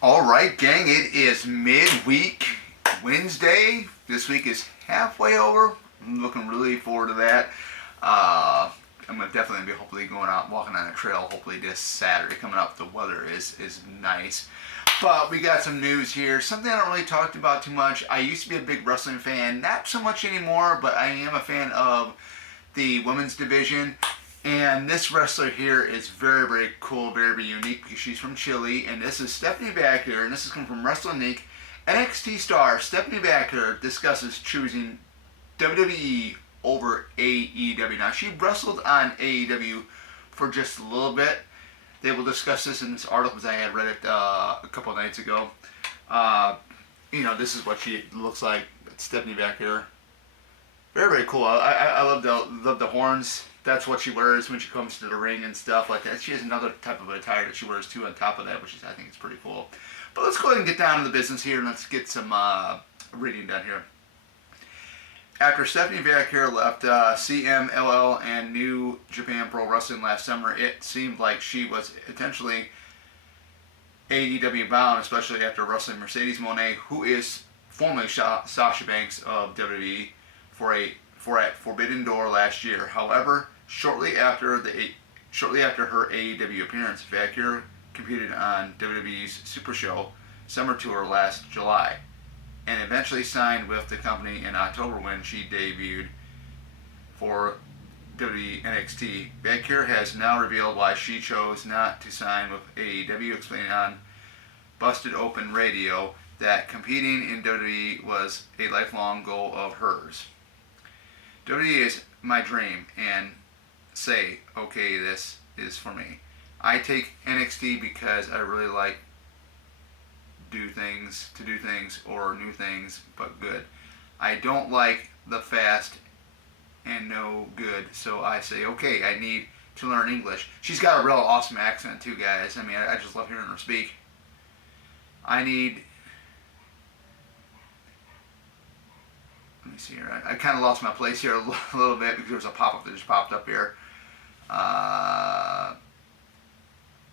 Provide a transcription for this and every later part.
Alright, gang, it is midweek Wednesday. This week is halfway over. I'm looking really forward to that. I'm definitely be hopefully going out walking on a trail, hopefully this Saturday coming up. The weather is nice. But we got some news here. Something I don't really talk about too much. I used to be a big wrestling fan, not so much anymore, but I am a fan of the women's division. And this wrestler here is very, very cool, very, very unique because she's from Chile. And this is Stephanie Vaquer, and this is coming from Wrestling Inc. NXT star Stephanie Vaquer discusses choosing WWE over AEW. Now, she wrestled on AEW for just a little bit. They will discuss this in this article because I had read it a couple of nights ago. This is what she looks like. It's Stephanie Vaquer. Very, very cool. I love the horns. That's what she wears when she comes to the ring and stuff like that. She has another type of attire that she wears too on top of that, which I think is pretty cool. But let's go ahead and get down to the business here and let's get some reading done here. After Stephanie Vaquer left CMLL and New Japan Pro Wrestling last summer, it seemed like she was potentially AEW bound, especially after wrestling Mercedes Moné, who is formerly Sasha Banks of WWE, for at Forbidden Door last year. However, shortly after her AEW appearance, Vaquer competed on WWE's Super Show Summer Tour last July, and eventually signed with the company in October when she debuted for WWE NXT. Vaquer has now revealed why she chose not to sign with AEW, explaining on Busted Open Radio that competing in WWE was a lifelong goal of hers. WWE is my dream, and say, okay, this is for me. I take NXT because I really like to do things or new things, but good. I don't like the fast and no good, so I say, okay, I need to learn English. She's got a real awesome accent too, guys. I mean, I just love hearing her speak. Let me see here. I kind of lost my place here a little bit because there was a pop-up that just popped up here.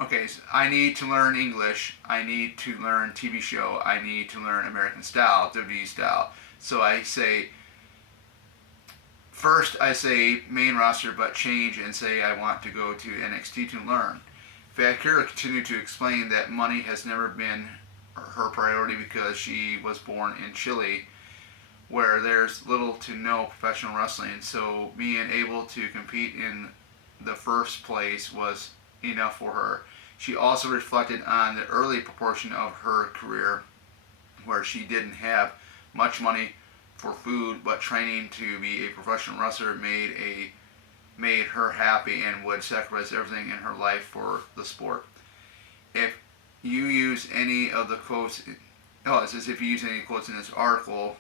Okay, so I need to learn English. I need to learn TV show. I need to learn American style, WWE style. So I say, first I say main roster, but change and say I want to go to NXT to learn. Vaquer continued to explain that money has never been her priority because she was born in Chile, where there's little to no professional wrestling, so being able to compete in the first place was enough for her. She also reflected on the early proportion of her career where she didn't have much money for food, but training to be a professional wrestler made her happy and would sacrifice everything in her life for the sport. If you use any of the quotes, it says if you use any quotes in this article,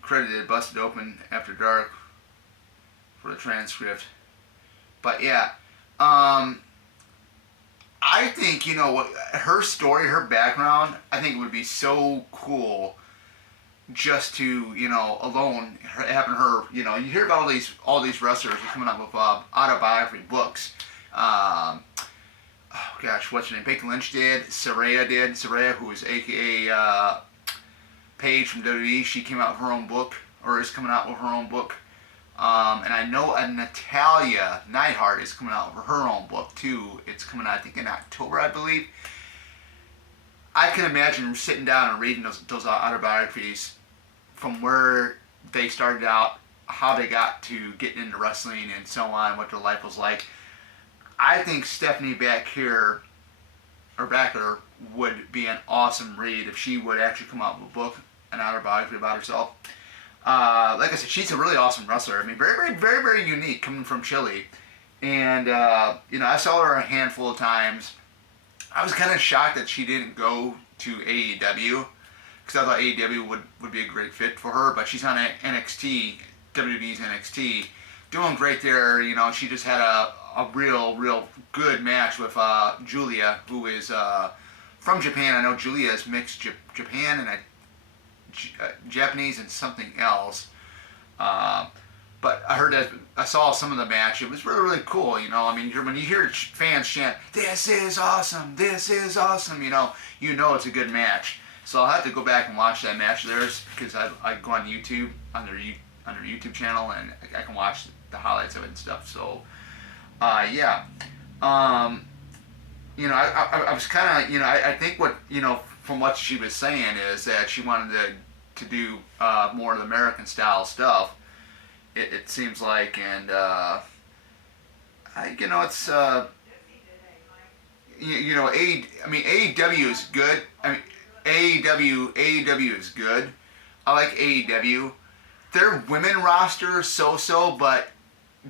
credited Busted Open After Dark for the transcript. But yeah, I think, what her story, her background, I think it would be so cool just to, alone having her, you hear about all these wrestlers who are coming out with autobiography books. What's her name? Becky Lynch did. Saraya, who is AKA Paige from WWE. She came out with her own book, or is coming out with her own book. And I know Natalia Neidhart is coming out with her own book too. It's coming out, I think, in October, I believe. I can imagine sitting down and reading those autobiographies from where they started out, how they got to getting into wrestling and so on, what their life was like. I think Stephanie Vaquer would be an awesome read if she would actually come out with a book, an autobiography about herself. Like I said, she's a really awesome wrestler. I mean, very, very, very, very unique coming from Chile. And, I saw her a handful of times. I was kind of shocked that she didn't go to AEW because I thought AEW would be a great fit for her. But she's on NXT, WWE's NXT, doing great there. She just had a real good match with Julia, who is from Japan. I know Julia is mixed Japan and Japanese and something else. But I heard that, I saw some of the match. It was really, really cool. You know, I mean, when you hear fans chant, "This is awesome! This is awesome!" You know it's a good match. So I'll have to go back and watch that match of theirs because I go on YouTube on their YouTube channel and I can watch the highlights of it and stuff. So, yeah. I was kind of, I think what, from what she was saying is that she wanted to do more of the American style stuff. It seems like, and it's AEW is good. I mean, AEW is good. I like AEW. Their women roster is so, but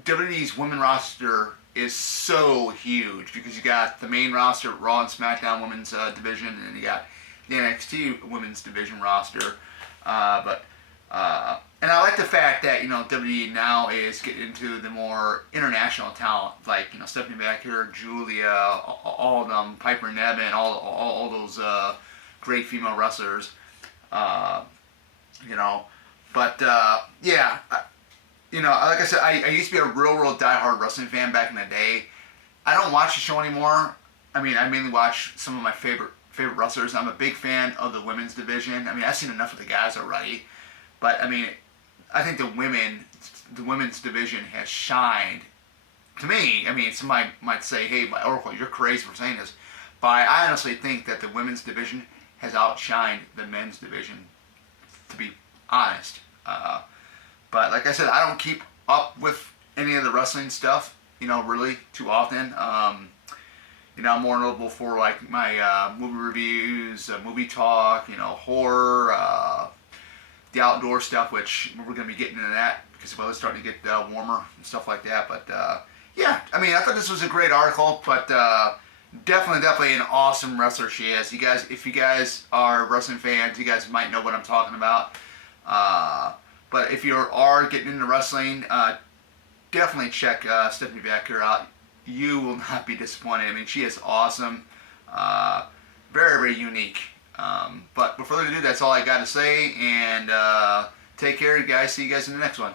WWE's women roster is so huge because you got the main roster, Raw and SmackDown women's division, and you got the NXT women's division roster. And I like the fact that WWE now is getting into the more international talent, like Stephanie Vaquer, Julia, all of them, Piper Niven, all those great female wrestlers. But yeah. Like I said, I used to be a real diehard wrestling fan back in the day. I don't watch the show anymore. I mean, I mainly watch some of my favorite wrestlers. I'm a big fan of the women's division. I mean, I've seen enough of the guys already. But, I mean, I think the women's division has shined. To me, I mean, somebody might say, hey, Oracle, you're crazy for saying this. But I honestly think that the women's division has outshined the men's division, to be honest. But like I said, I don't keep up with any of the wrestling stuff, really too often. I'm more notable for like my movie reviews, movie talk, horror, the outdoor stuff, which we're going to be getting into that because the weather's starting to get warmer and stuff like that. But yeah, I mean, I thought this was a great article, but definitely an awesome wrestler she is. You guys, if you guys are wrestling fans, you guys might know what I'm talking about. But if you are getting into wrestling, definitely check Stephanie Vaquer out. You will not be disappointed. I mean, she is awesome. Very unique. But before further ado, that's all I got to say. And take care, you guys. See you guys in the next one.